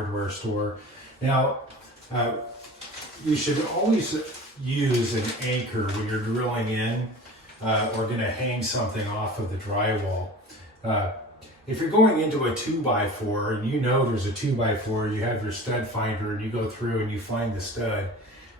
hardware store. Now, you should always use an anchor when you're drilling in or going to hang something off of the drywall. If you're going into a 2x4 and you know there's a 2x4, you have your stud finder and you go through and you find the stud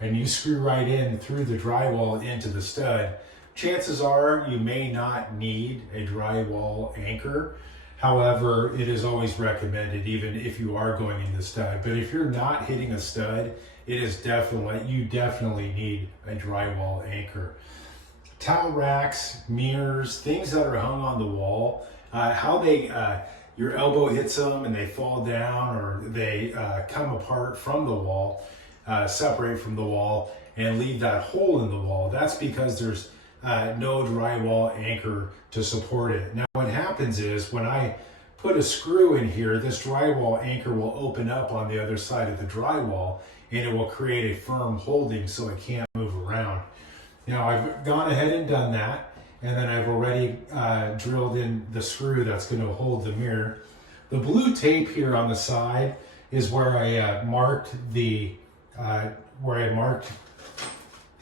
and you screw right in through the drywall into the stud, chances are you may not need a drywall anchor. However, it is always recommended even if you are going into the stud. But if you're not hitting a stud, you definitely need a drywall anchor. Towel racks, mirrors, things that are hung on the wall, your elbow hits them and they fall down, or they come apart from the wall, separate from the wall and leave that hole in the wall. That's because there's no drywall anchor to support it. Now what happens is when I put a screw in here, this drywall anchor will open up on the other side of the drywall and it will create a firm holding so it can't move around. Now I've gone ahead and done that, and then I've already drilled in the screw that's going to hold the mirror. The blue tape here on the side is where I marked the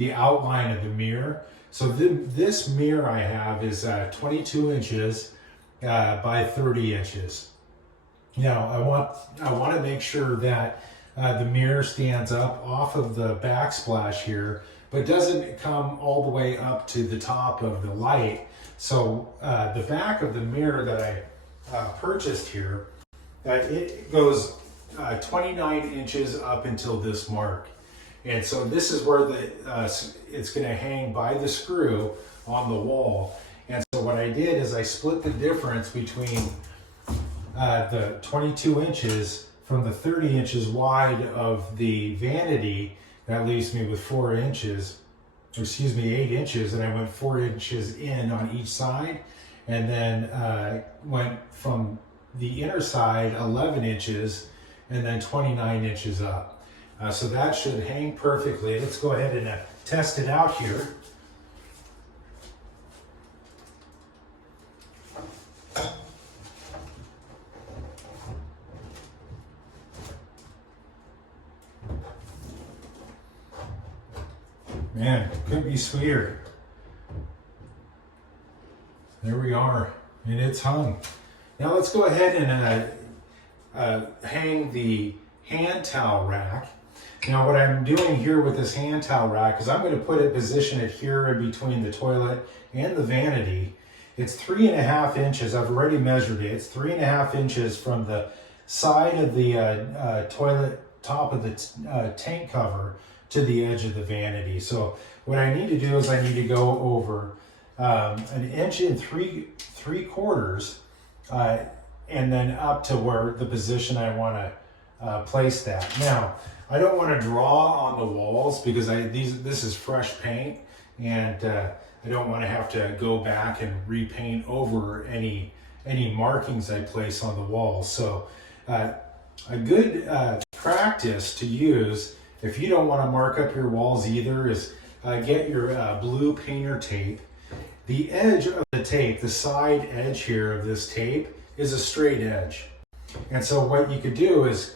outline of the mirror. So this mirror I have is 22 inches by 30 inches. Now I want to make sure that the mirror stands up off of the backsplash here, but doesn't come all the way up to the top of the light. So the back of the mirror that I purchased here, it goes 29 inches up until this mark. And so this is where it's going to hang by the screw on the wall. And so what I did is I split the difference between the 22 inches from the 30 inches wide of the vanity. That leaves me with 8 inches, and I went 4 inches in on each side, and then went from the inner side 11 inches, and then 29 inches up. So that should hang perfectly. Let's go ahead and test it out here. Man, couldn't be sweeter. There we are, and it's hung. Now let's go ahead and hang the hand towel rack. Now what I'm doing here with this hand towel rack is I'm going to position it here in between the toilet and the vanity. It's 3.5 inches. I've already measured it. It's 3.5 inches from the side of the toilet, top of the tank cover, to the edge of the vanity. So what I need to do is I need to go over 1 inch and 3/4, and then up to where the position I want to place that. Now I don't want to draw on the walls because this is fresh paint, and I don't want to have to go back and repaint over any markings I place on the walls. So a good practice to use, if you don't want to mark up your walls either, is get your blue painter tape. The edge of the tape, the side edge here of this tape, is a straight edge. And so what you could do is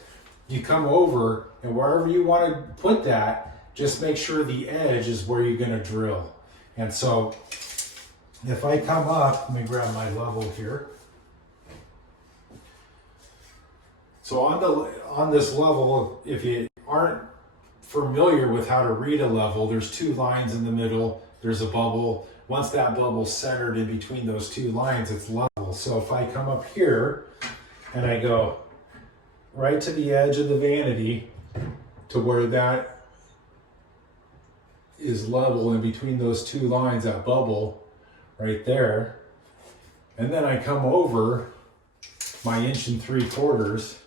you come over, and wherever you want to put that, just make sure the edge is where you're going to drill. And so if I come up, let me grab my level here. So on this level, if you aren't familiar with how to read a level, there's 2 lines in the middle, there's a bubble. Once that bubble's centered in between those 2 lines, it's level. So if I come up here and I go right to the edge of the vanity to where that is level in between those 2 lines, that bubble right there, and then I come over my 1 3/4 inches,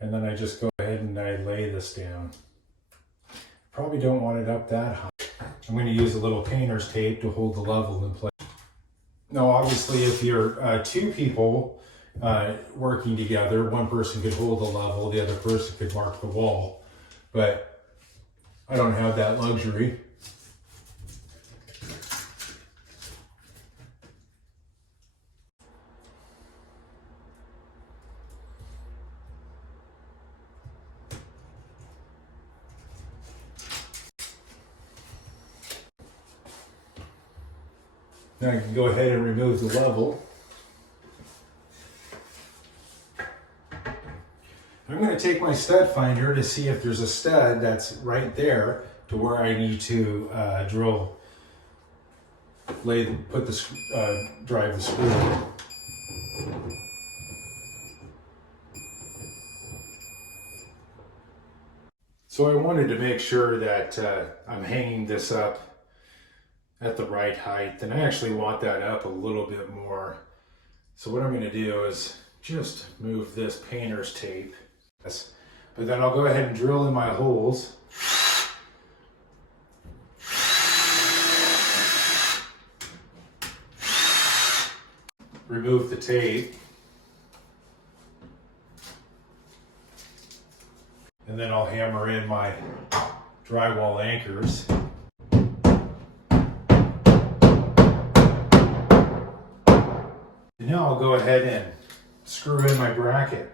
and then I just go ahead and I lay this down. Probably don't want it up that high. I'm going to use a little painter's tape to hold the level in place. Now obviously if you're 2 people working together, one person could hold the level, the other person could mark the wall, but I don't have that luxury. Now I can go ahead and remove the level. I'm going to take my stud finder to see if there's a stud that's right there to where I need to drill, drive the screw in. So I wanted to make sure that I'm hanging this up at the right height, and I actually want that up a little bit more. So what I'm going to do is just move this painter's tape. But then I'll go ahead and drill in my holes. Remove the tape. And then I'll hammer in my drywall anchors. And now I'll go ahead and screw in my bracket.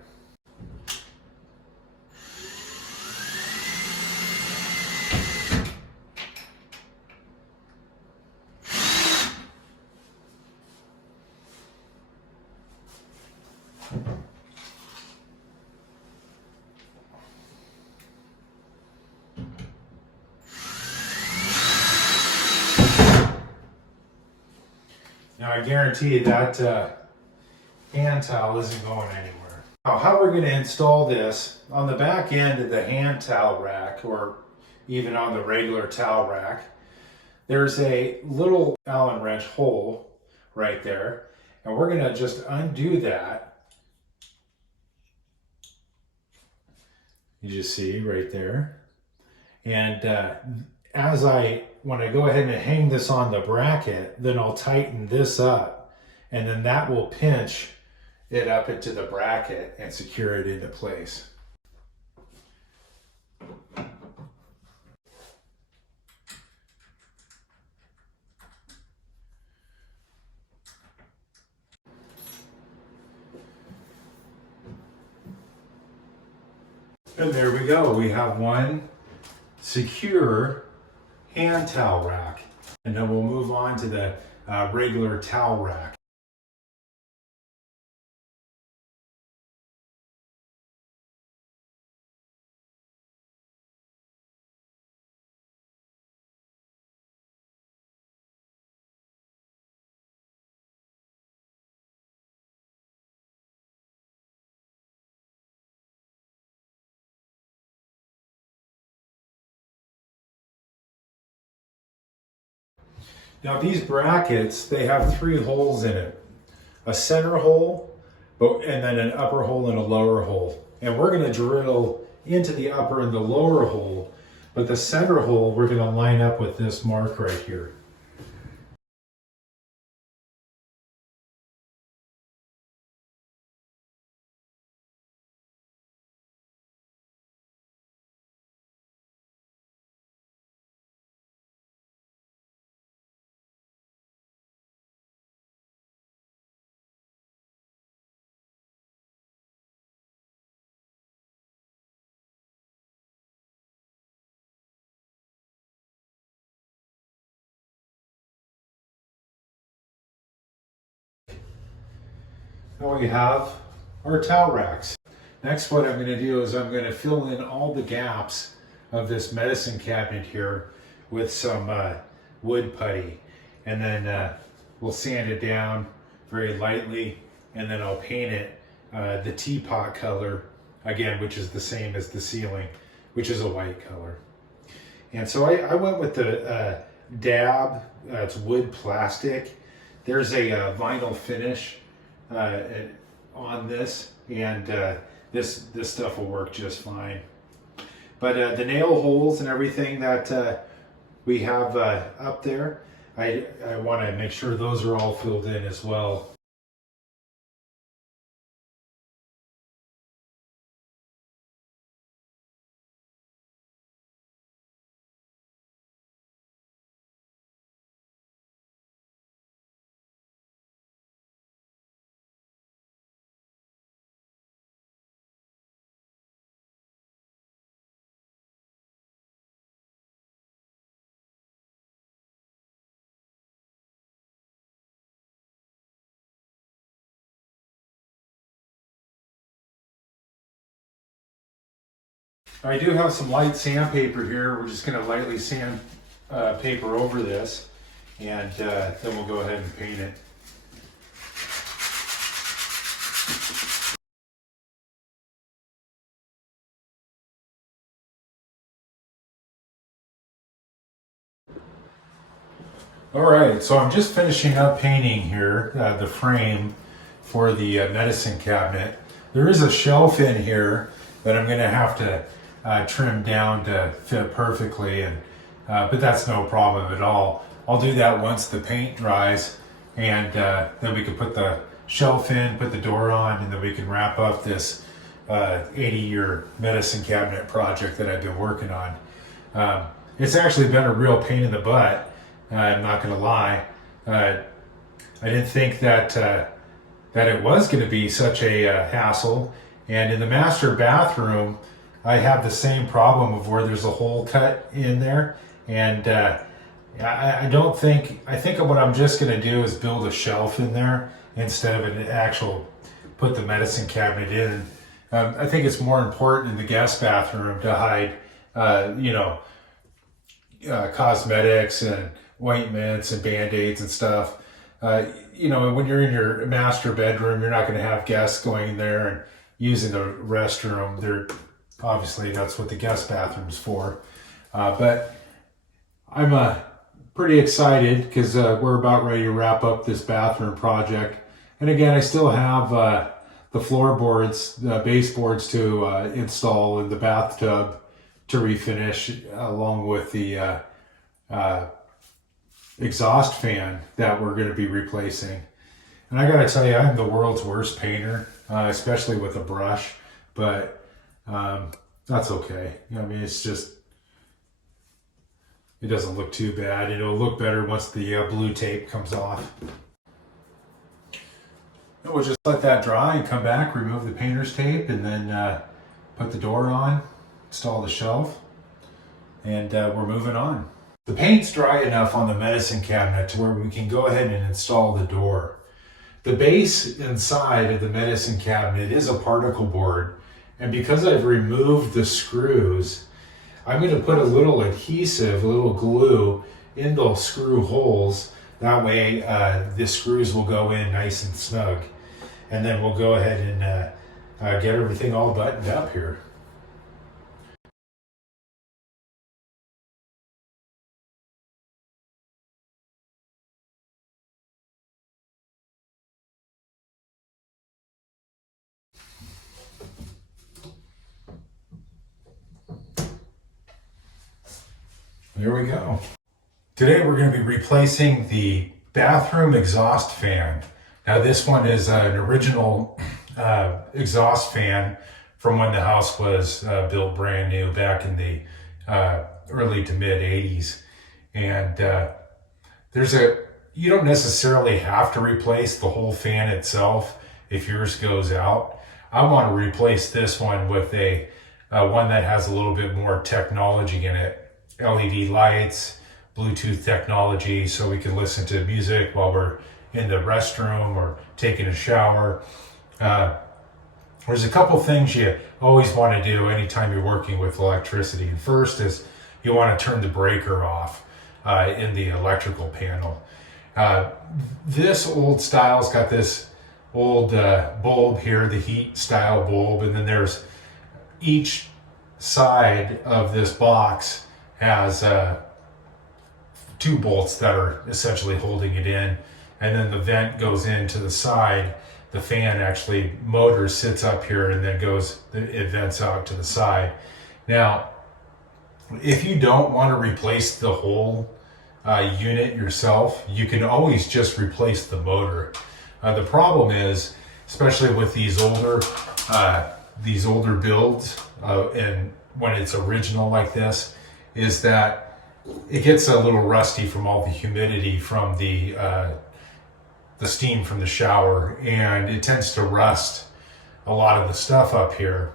Now I guarantee that hand towel isn't going anywhere. Now how we're going to install this, on the back end of the hand towel rack, or even on the regular towel rack, there's a little Allen wrench hole right there. And we're going to just undo that. You just see right there. And when I go ahead and hang this on the bracket, then I'll tighten this up, and then that will pinch it up into the bracket and secure it into place. And there we go. We have one secure hand towel rack. And then we'll move on to the regular towel rack. Now these brackets, they have 3 holes in it. A center hole, and then an upper hole and a lower hole. And we're going to drill into the upper and the lower hole, but the center hole we're going to line up with this mark right here. Now we have our towel racks. Next, what I'm going to do is I'm going to fill in all the gaps of this medicine cabinet here with some wood putty, and then we'll sand it down very lightly, and then I'll paint it the teapot color again, which is the same as the ceiling, which is a white color. And so I went with the dab. It's wood plastic. There's a vinyl finish on this, and this stuff will work just fine. But the nail holes and everything that we have up there, I want to make sure those are all filled in as well. I do have some light sandpaper here. We're just going to lightly sand paper over this, and then we'll go ahead and paint it. All right, so I'm just finishing up painting here, the frame for the medicine cabinet. There is a shelf in here that I'm going to have to trim down to fit perfectly, and but that's no problem at all. I'll do that once the paint dries, and then we can put the shelf in, put the door on, and then we can wrap up this 80-year medicine cabinet project that I've been working on. It's actually been a real pain in the butt. I'm not going to lie. I didn't think that that it was going to be such a hassle. And in the master bathroom, I have the same problem of where there's a hole cut in there. And I don't think, I think what I'm just going to do is build a shelf in there instead of an actual, put the medicine cabinet in. I think it's more important in the guest bathroom to hide, cosmetics and ointments and band-aids and stuff. When you're in your master bedroom, you're not going to have guests going in there and using the restroom. They're obviously, that's what the guest bathroom's for. But I'm pretty excited because we're about ready to wrap up this bathroom project. And again, I still have the floorboards, the baseboards to install in the bathtub to refinish, along with the exhaust fan that we're going to be replacing. And I gotta tell you, I'm the world's worst painter, especially with a brush, but that's okay. I mean, it's just, it doesn't look too bad. It'll look better once the blue tape comes off. And we'll just let that dry and come back, remove the painter's tape, and then put the door on, install the shelf, and we're moving on. The paint's dry enough on the medicine cabinet to where we can go ahead and install the door. The base inside of the medicine cabinet is a particle board, and because I've removed the screws, I'm going to put a little adhesive, a little glue in those screw holes. That way the screws will go in nice and snug. And then we'll go ahead and get everything all buttoned up here. There we go. Today we're going to be replacing the bathroom exhaust fan. Now this one is an original exhaust fan from when the house was built brand new back in the early to mid 80s. And you don't necessarily have to replace the whole fan itself if yours goes out. I want to replace this one with a one that has a little bit more technology in it. LED lights, Bluetooth technology, so we can listen to music while we're in the restroom or taking a shower. There's a couple things you always want to do anytime you're working with electricity. First is you want to turn the breaker off in the electrical panel. This old style's got this old bulb here, the heat style bulb, and then there's each side of this box has two bolts that are essentially holding it in, and then the vent goes into the side. The fan actually, motor sits up here and then it vents out to the side. Now, if you don't want to replace the whole unit yourself, you can always just replace the motor. The problem is, especially with these older builds, and when it's original like this, is that it gets a little rusty from all the humidity from the steam from the shower, and it tends to rust a lot of the stuff up here,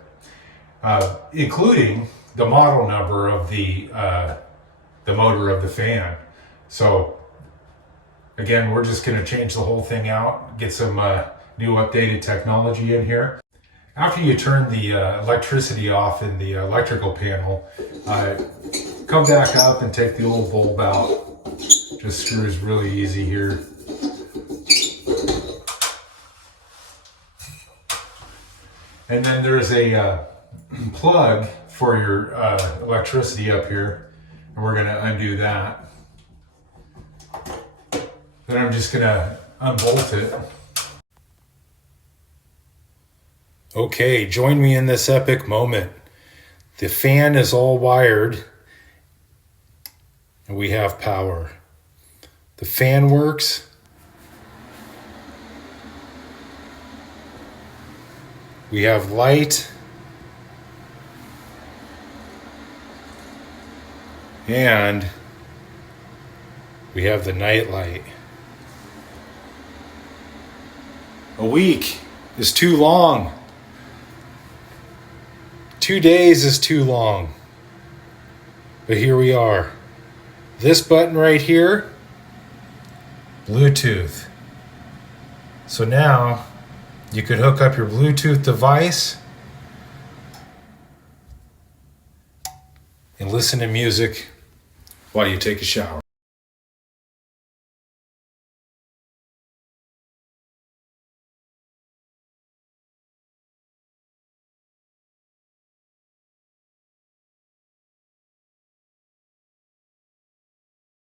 including the model number of the motor of the fan. So again, we're just going to change the whole thing out, get some new updated technology in here. After you turn the electricity off in the electrical panel, come back up and take the old bulb out. Just screws really easy here. And then there's a plug for your electricity up here, and we're gonna undo that. Then I'm just gonna unbolt it. Okay, join me in this epic moment. The fan is all wired, and we have power. The fan works. We have light. And we have the night light. A week is too long. 2 days is too long. But here we are. This button right here, Bluetooth. So now you could hook up your Bluetooth device and listen to music while you take a shower.